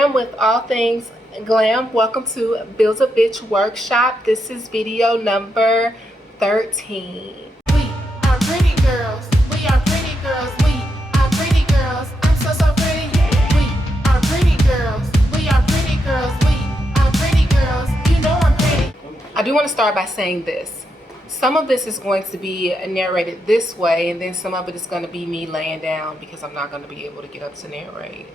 Glam with all things glam. Welcome to Build a Bitch Workshop. This is video number 13. We are pretty girls. We are pretty girls. We are pretty girls. I'm so pretty. We are pretty girls. We are pretty girls. We are pretty girls. You know I'm pretty. I do want to start by saying this. Some of this is going to be narrated this way, and then some of it is going to be me laying down because I'm not going to be able to get up to narrate.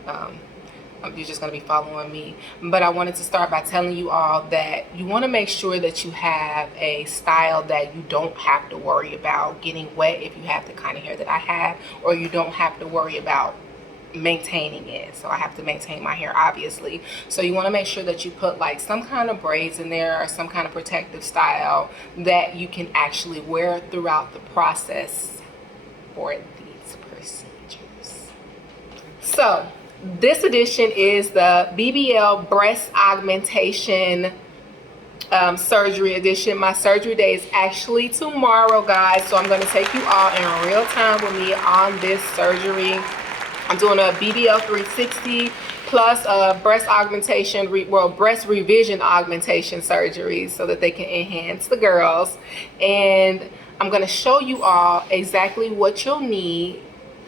You're just going to be following me. But I wanted to start by telling you all that you want to make sure that you have a style that you don't have to worry about getting wet if you have the kind of hair that I have, or you don't have to worry about maintaining it. So I have to maintain my hair, obviously. So you want to make sure that you put like some kind of braids in there or some kind of protective style that you can actually wear throughout the process for these procedures. So this edition is the BBL breast augmentation surgery edition. My surgery day is actually tomorrow, guys, so I'm going to take you all in real time with me on this surgery. I'm doing a BBL 360 plus a breast augmentation, breast revision augmentation surgery so that they can enhance the girls. And I'm going to show you all exactly what you'll need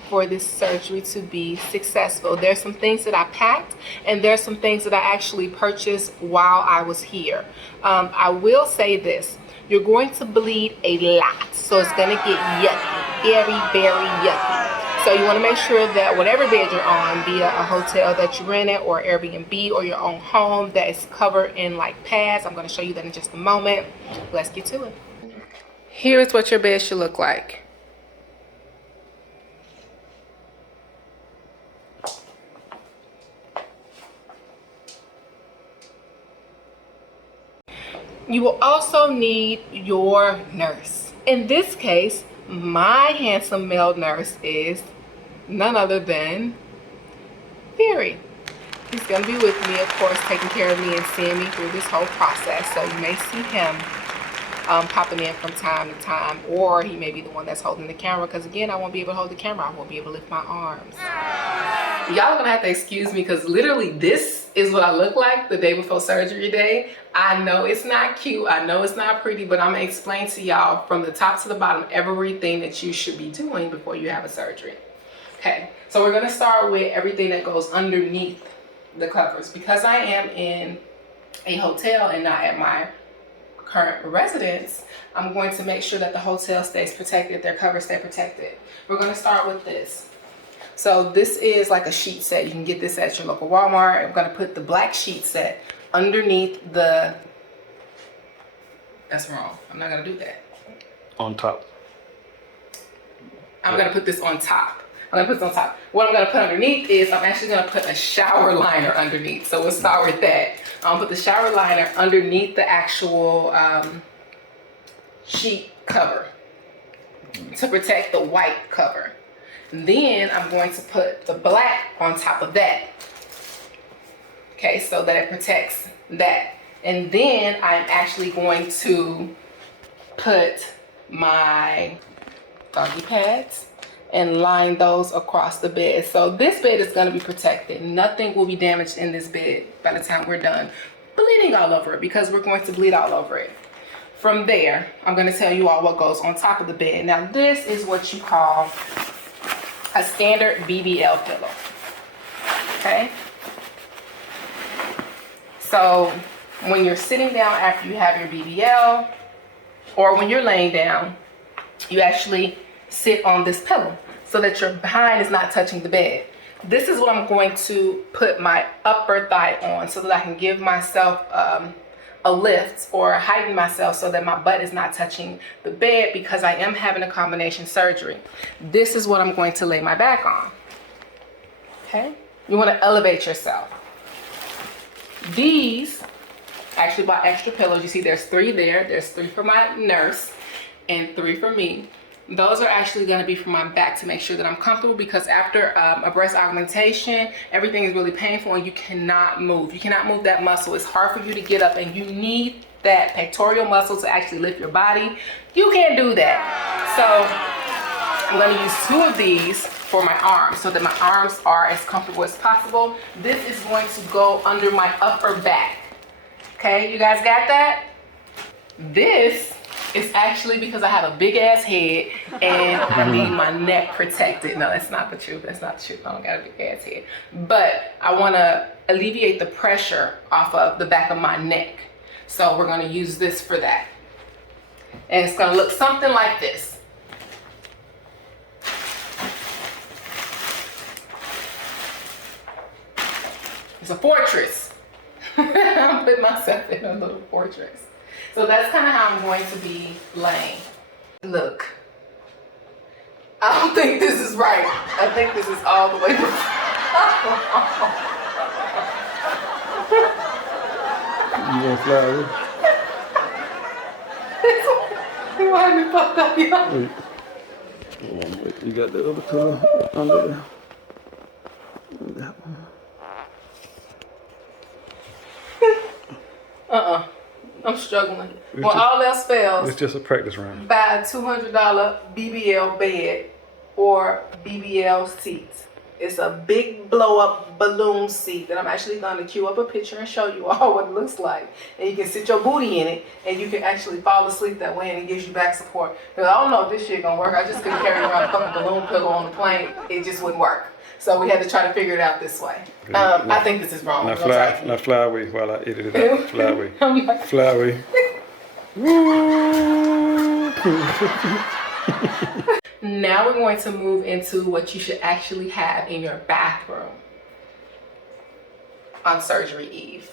for this surgery to be successful. There's some things that I packed, and there's some things that I actually purchased while I was here. I will say this: you're going to bleed a lot, so it's going to get yucky, very yucky. So you want to make sure that whatever bed you're on, be it a hotel that you rented or Airbnb or your own home, that is covered in like pads. I'm going to show you that in just a moment. Let's get to it. Here's what your bed should look like. You will also need your nurse. In this case, my handsome male nurse is none other than Barry. He's going to be with me, of course, taking care of me and seeing me through this whole process. So you may see him popping in from time to time, or he may be the one that's holding the camera, because again, I won't be able to hold the camera. I won't be able to lift my arms. Y'all are gonna have to excuse me because literally this is what I look like the day before surgery day. I know it's not cute, I know it's not pretty, but I'm gonna explain to y'all from the top to the bottom everything that you should be doing before you have a surgery. Okay, so we're gonna start with everything that goes underneath the covers. Because I am in a hotel and not at my current residence, I'm going to make sure that the hotel stays protected, their covers stay protected. We're gonna start with this. So this is like a sheet set. You can get this at your local Walmart. I'm gonna put the black sheet set underneath the, that's wrong. I'm not gonna do that. On top. I'm gonna put this on top. I'm gonna put this on top. What I'm gonna put underneath is, I'm actually gonna put a shower liner underneath. So we'll start with that. I'm gonna put the shower liner underneath the actual sheet cover to protect the white cover. Then I'm going to put the black on top of that. Okay, so that it protects that. And then I'm actually going to put my doggy pads and line those across the bed. So this bed is going to be protected. Nothing will be damaged in this bed by the time we're done bleeding all over it, because we're going to bleed all over it. From there, I'm going to tell you all what goes on top of the bed. Now this is what you call a standard BBL pillow. Okay? So when you're sitting down after you have your BBL, or when you're laying down, you actually sit on this pillow so that your behind is not touching the bed. This is what I'm going to put my upper thigh on so that I can give myself a lift or heighten myself so that my butt is not touching the bed, because I am having a combination surgery. This is what I'm going to lay my back on. Okay? You want to elevate yourself. These, actually bought extra pillows. You see there's 3 there. There's 3 for my nurse and 3 for me. Those are actually going to be for my back to make sure that I'm comfortable, because after a breast augmentation, everything is really painful and you cannot move. You cannot move that muscle. It's hard for you to get up, and you need that pectoral muscle to actually lift your body. You can't do that. So I'm going to use 2 of these for my arms so that my arms are as comfortable as possible. This is going to go under my upper back. Okay, you guys got that? This is actually because I have a big ass head and I need my neck protected. No, that's not the truth. That's not the truth. I don't got a big ass head. But I want to alleviate the pressure off of the back of my neck. So we're going to use this for that. And it's going to look something like this. It's a fortress. I'm putting myself in a little fortress. So that's kind of how I'm going to be laying. Look. I don't think this is right. I think this is all the way. You want to fly over? You want me fucked up, y'all? Wait. Hold on, wait. You got the other pillow under there. That one. I'm struggling. When all else fails, It's just a practice round. buy a $200 BBL bed or BBL seats. It's a big blow up balloon seat that I'm actually going to queue up a picture and show you all what it looks like. And you can sit your booty in it and you can actually fall asleep that way and it gives you back support. Because I don't know if this shit gonna work. I just couldn't carry around a fucking balloon pillow on the plane. It just wouldn't work. So we had to try to figure it out this way. I think this is wrong. Now fly away while I edit it out. Fly away. I'm like, Fly away. now we're going to move into what you should actually have in your bathroom on surgery eve.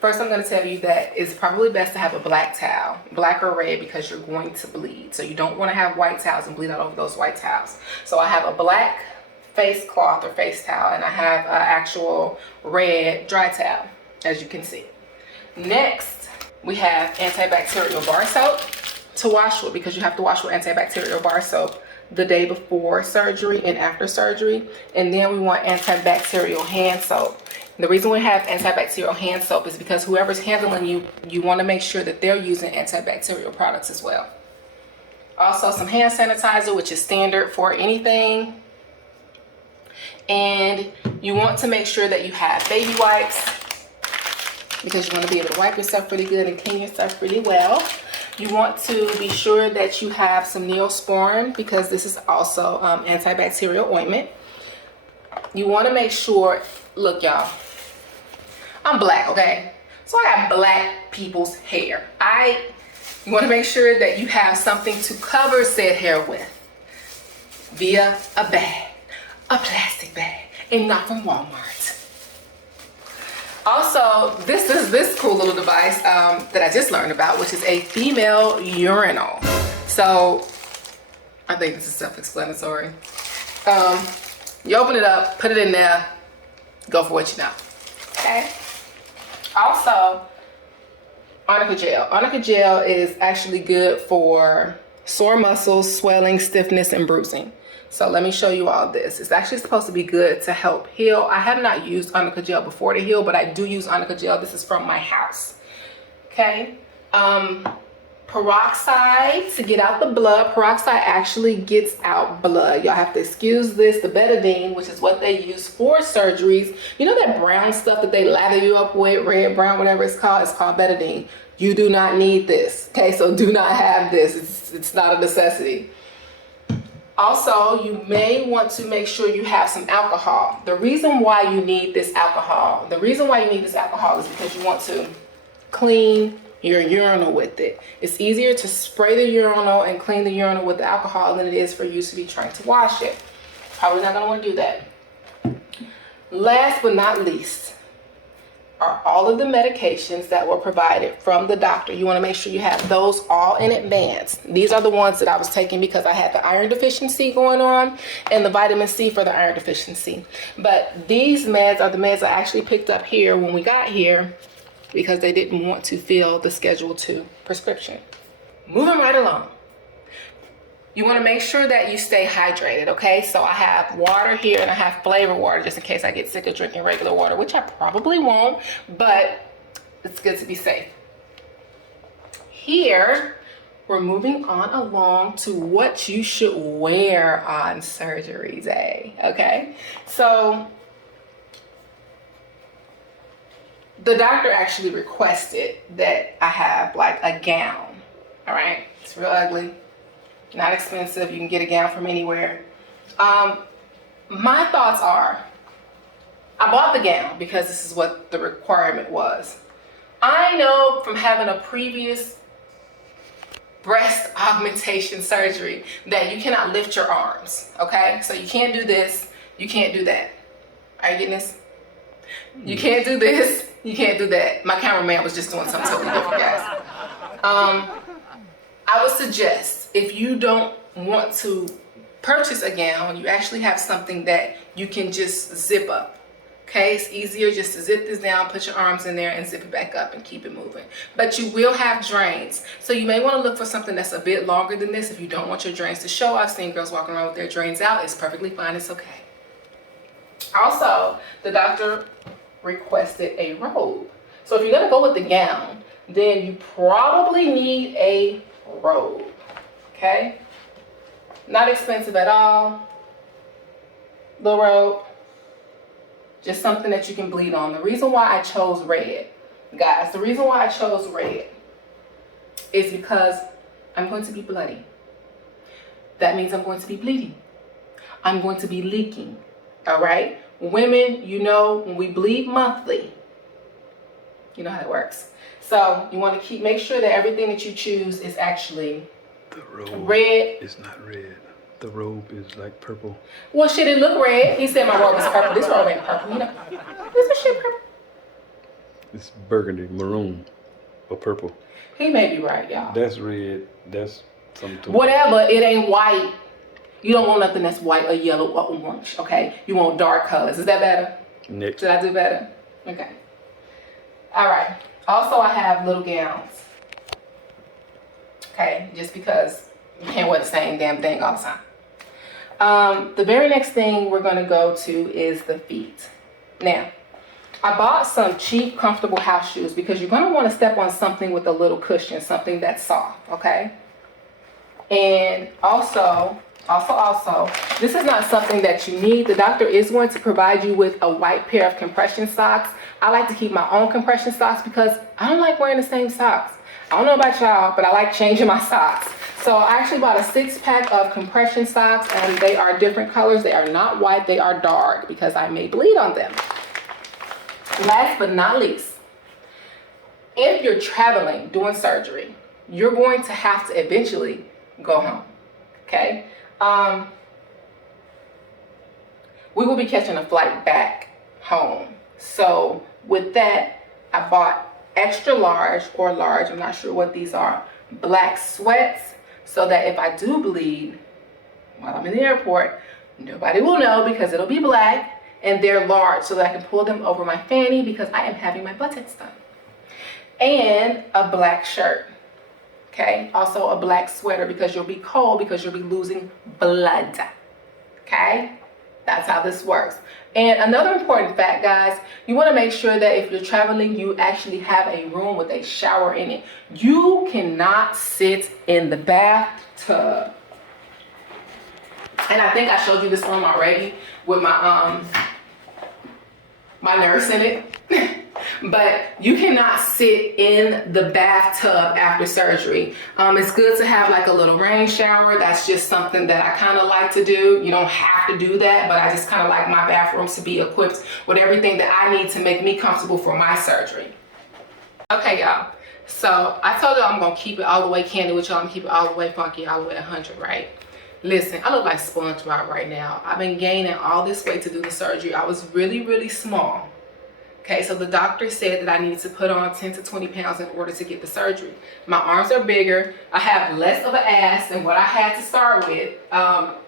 First, I'm going to tell you that it's probably best to have a black towel, black or red, because you're going to bleed. So you don't want to have white towels and bleed out over those white towels. So I have a black face cloth or face towel, and I have an actual red dry towel, as you can see. Next, we have antibacterial bar soap to wash with, because you have to wash with antibacterial bar soap the day before surgery and after surgery. And then we want antibacterial hand soap. The reason we have antibacterial hand soap is because whoever's handling you, you want to make sure that they're using antibacterial products as well. Also some hand sanitizer, which is standard for anything. And you want to make sure that you have baby wipes, because you want to be able to wipe yourself pretty good and clean yourself pretty well. You want to be sure that you have some Neosporin, because this is also antibacterial ointment. You want to make sure, look y'all, I'm black, okay? So I got black people's hair. You want to make sure that you have something to cover said hair with via a bag, a plastic bag, and not from Walmart. Also, this is this cool little device that I just learned about, which is a female urinal. So I think this is self-explanatory. You open it up, put it in there, go for what you know. Okay. Also, arnica gel. Arnica gel is actually good for sore muscles, swelling, stiffness, and bruising. So let me show you all this. It's actually supposed to be good to help heal. I have not used arnica gel before to heal, but I do use arnica gel. This is from my house. Okay. Peroxide to get out the blood. Peroxide actually gets out blood. Y'all have to excuse this. The betadine, which is what they use for surgeries. You know that brown stuff that they lather you up with, red, brown, whatever it's called betadine. You do not need this. Okay, so do not have this. It's not a necessity. Also, you may want to make sure you have some alcohol. The reason why you need this alcohol, is because you want to clean your urinal with it. It's easier to spray the urinal and clean the urinal with the alcohol than it is for you to be trying to wash it. Probably not gonna want to do that. Last but not least are all of the medications that were provided from the doctor. You want to make sure you have those all in advance. These are the ones that I was taking because I had the iron deficiency going on and the vitamin C for the iron deficiency. But these meds are the meds I actually picked up here when we got here, because they didn't want to fill the Schedule II prescription. Moving right along. You want to make sure that you stay hydrated, okay? So I have water here and I have flavor water just in case I get sick of drinking regular water, which I probably won't, but it's good to be safe. Here we're moving on along to what you should wear on surgery day, okay? So the doctor actually requested that I have like a gown, all right? It's real ugly, not expensive. You can get a gown from anywhere. My thoughts are, I bought the gown because this is what the requirement was. I know from having a previous breast augmentation surgery that you cannot lift your arms, okay? So you can't do this, you can't do that. Are you getting this? You can't do this, you can't do that. My cameraman was just doing something totally different, guys. I would suggest, if you don't want to purchase a gown, you actually have something that you can just zip up. Okay, it's easier just to zip this down, put your arms in there and zip it back up and keep it moving. But you will have drains. So you may want to look for something that's a bit longer than this if you don't want your drains to show. I've seen girls walking around with their drains out. It's perfectly fine, it's okay. Also, the doctor requested a robe. So if you're gonna go with the gown, then you probably need a robe, okay? Not expensive at all. Little robe. Just something that you can bleed on. The reason why I chose red, guys, the reason why I chose red is because I'm going to be bloody. That means I'm going to be bleeding. I'm going to be leaking, all right? Women, you know, when we bleed monthly, you know how it works. So you want to make sure that everything that you choose is actually red. It's not red. The robe is like purple. Well, shit, it look red. He said my robe is purple. This robe ain't purple. You know, this is shit purple. It's burgundy, maroon, or purple. He may be right, y'all. That's red. That's something. Whatever, it ain't white. You don't want nothing that's white or yellow or orange, okay? You want dark colors. Is that better? Next. Did I do better? Okay. All right. Also, I have little gowns. Okay, just because you can't wear the same damn thing all the time. The very next thing we're going to go to is the feet. Now, I bought some cheap, comfortable house shoes because you're going to want to step on something with a little cushion, something that's soft, okay? And also, this is not something that you need. The doctor is going to provide you with a white pair of compression socks. I like to keep my own compression socks because I don't like wearing the same socks. I don't know about y'all, but I like changing my socks. So I actually bought a 6-pack of compression socks, and they are different colors. They are not white, they are dark because I may bleed on them. Last but not least, if you're traveling doing surgery, you're going to have to eventually go home, okay? We will be catching a flight back home. So with that, I bought extra large or large, I'm not sure what these are, black sweats, so that if I do bleed while I'm in the airport, nobody will know because it'll be black, and they're large so that I can pull them over my fanny because I am having my buttocks done. And a black shirt, okay? Also a black sweater because you'll be cold because you'll be losing blood, okay? That's how this works. And another important fact, guys, you want to make sure that if you're traveling, you actually have a room with a shower in it. You cannot sit in the bathtub. And I think I showed you this room already with my my nurse in it. But you cannot sit in the bathtub after surgery. It's good to have like a little rain shower. That's just something that I kind of like to do. You don't have to do that, but I just kind of like my bathrooms to be equipped with everything that I need to make me comfortable for my surgery. Okay, y'all. So I told y'all I'm going to keep it all the way candid with y'all. I'm going to keep it all the way funky, all the way 100, right? Listen, I look like SpongeBob right now. I've been gaining all this weight to do the surgery. I was really, really small. Okay, so the doctor said that I needed to put on 10 to 20 pounds in order to get the surgery. My arms are bigger. I have less of an ass than what I had to start with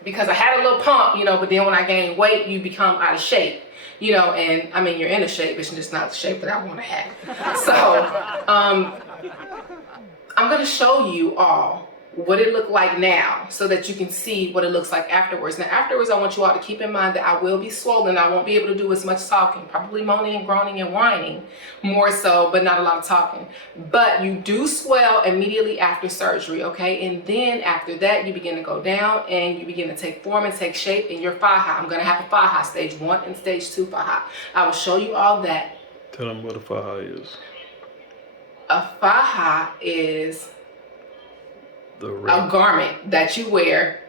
because I had a little pump, you know, but then when I gain weight, you become out of shape, you know, and I mean, you're in a shape, it's just not the shape that I want to have. So I'm going to show you all what it looked like now so that you can see what it looks like afterwards. Now afterwards, I want you all to keep in mind that I will be swollen. I won't be able to do as much talking, probably moaning and groaning and whining more so, but not a lot of talking. But you do swell immediately after surgery, okay? And then after that, you begin to go down and you begin to take form and take shape in your faja. I'm gonna have a faja, stage 1 and stage 2 faja. I will show you all that. Tell them what a faja is. A faja is a garment that you wear.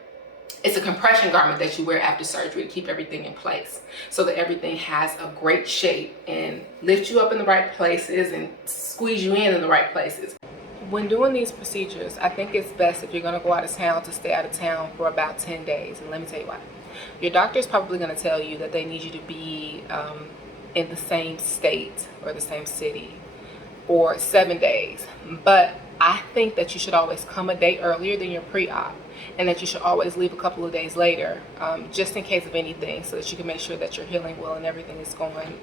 It's a compression garment that you wear after surgery to keep everything in place so that everything has a great shape and lift you up in the right places and squeeze you in the right places. When doing these procedures, I think it's best if you're going to go out of town to stay out of town for about 10 days. And let me tell you why. Your doctor is probably going to tell you that they need you to be in the same state or the same city for 7 days. But I think that you should always come a day earlier than your pre-op, and that you should always leave a couple of days later, just in case of anything, so that you can make sure that you're healing well and everything is going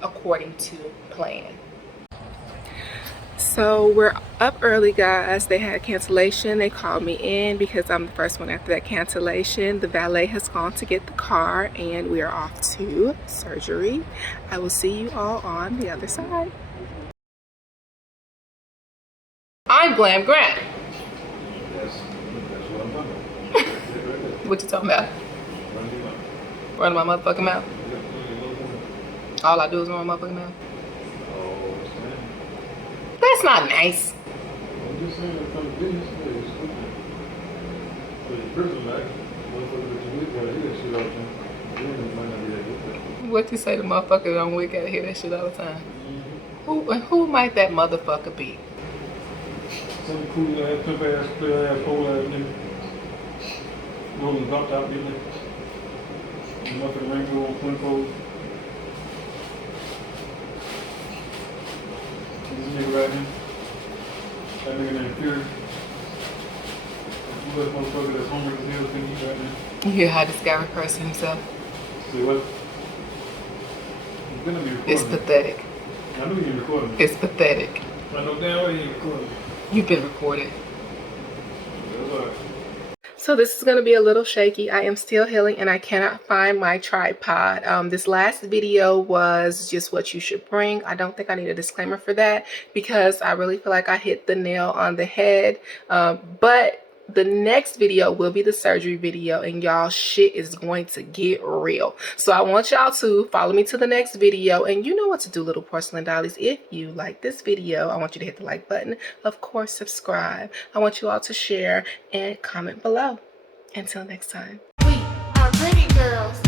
according to plan. So we're up early, guys. They had a cancellation. They called me in because I'm the first one after that cancellation. The valet has gone to get the car and we are off to surgery. I will see you all on the other side. I'm Glam Grant. That's what I'm talking about. What you talking about? Run my motherfucking mouth. All I do is run my motherfucking mouth. That's not nice. I'm just saying that from the business way, it's stupid. But your personal life, motherfucker that you with gotta hear that shit all the time. Then it might not be that good. What you say to motherfucker don't we gotta hear that shit all the time? Who might that motherfucker be? Some cool ass, pimp ass, player ass, pole ass nigga. Rolling drop top nigga. Motherfucking Rango on twin fold. This nigga right here. That nigga named Fury. That motherfucker that's hungry as hell thing he right there. You hear how this guy refers to himself? See what? He's gonna be recording. It's pathetic. I knew he was recording. It's pathetic. I know damn well he ain't recording. You've been recorded. That's all right. So this is going to be a little shaky. I am still healing and I cannot find my tripod. This last video was just what you should bring. I don't think I need a disclaimer for that because I really feel like I hit the nail on the head. But the next video will be the surgery video and y'all, shit is going to get real. So I want y'all to follow me to the next video, and you know what to do, little porcelain dollies. If you like this video, I want you to hit the like button. Of course, subscribe. I want you all to share and comment below. Until next time. We are pretty girls.